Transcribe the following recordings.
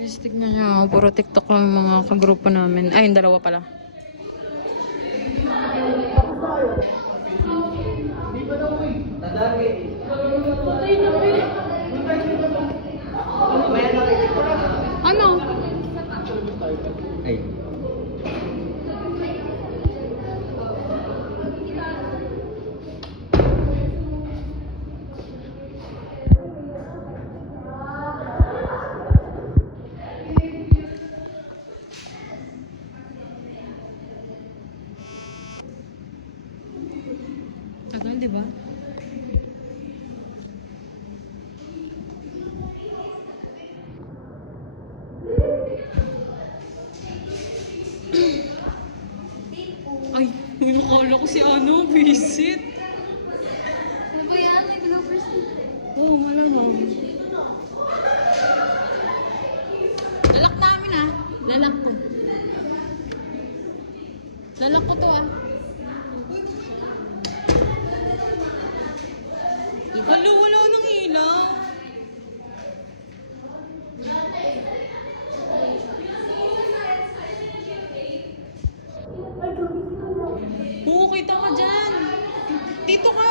Guys, tignan nyo. Puro TikTok lang yung mga kagrupo namin. Ay, yung dalawa pala. Ano? Ay. Tagal, di ba? Ay, nakala ko si ano, visit. Ano ba yan? May bloopers na. Oo, malamang. Lalak namin ah. Lalak ko. Lalak ko to ah. Halo, wala nang ilaw. Oo, kita ka dyan. Dito ka.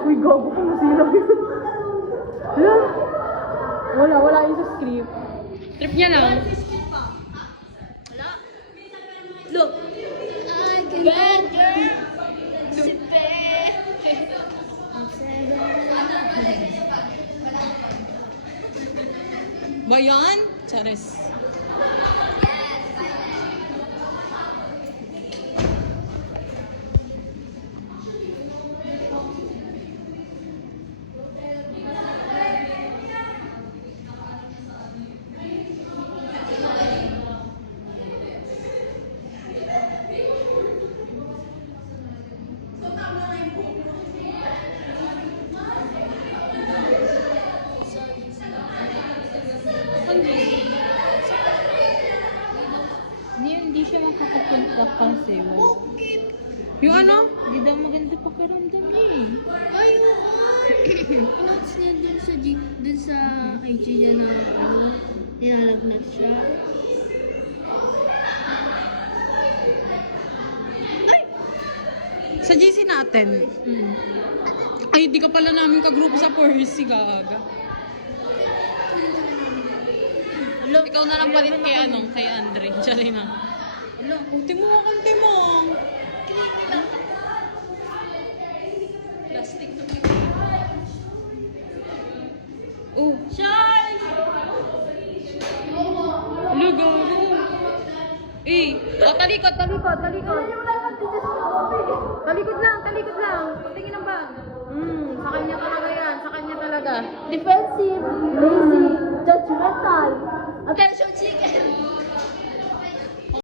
Uy, gago ka masilang yun. Wala yun sa script. Trip niya lang. Look! I can bad girl! Ba yan? Charis. Hindi siya makakapunta kasi. Yung ano? Hindi daw maganda pakiramdam niya eh. Ay, oo. Notes niya dun sa IG niya na nilalagnat siya. Sa GC natin. Ay, di ka pala namin kagrupo sa Percy, gaga. Ikaw na lang palit kay kay Andre. Diyan na. Kunti mo, kunti mo. Plastic to. Oh. Shine! Lugo. Talikod. Talikod lang. Tingin ang bag. Sa kanya talaga yan. Sa kanya talaga. Defensive, lazy, judgmental. Attention chicken!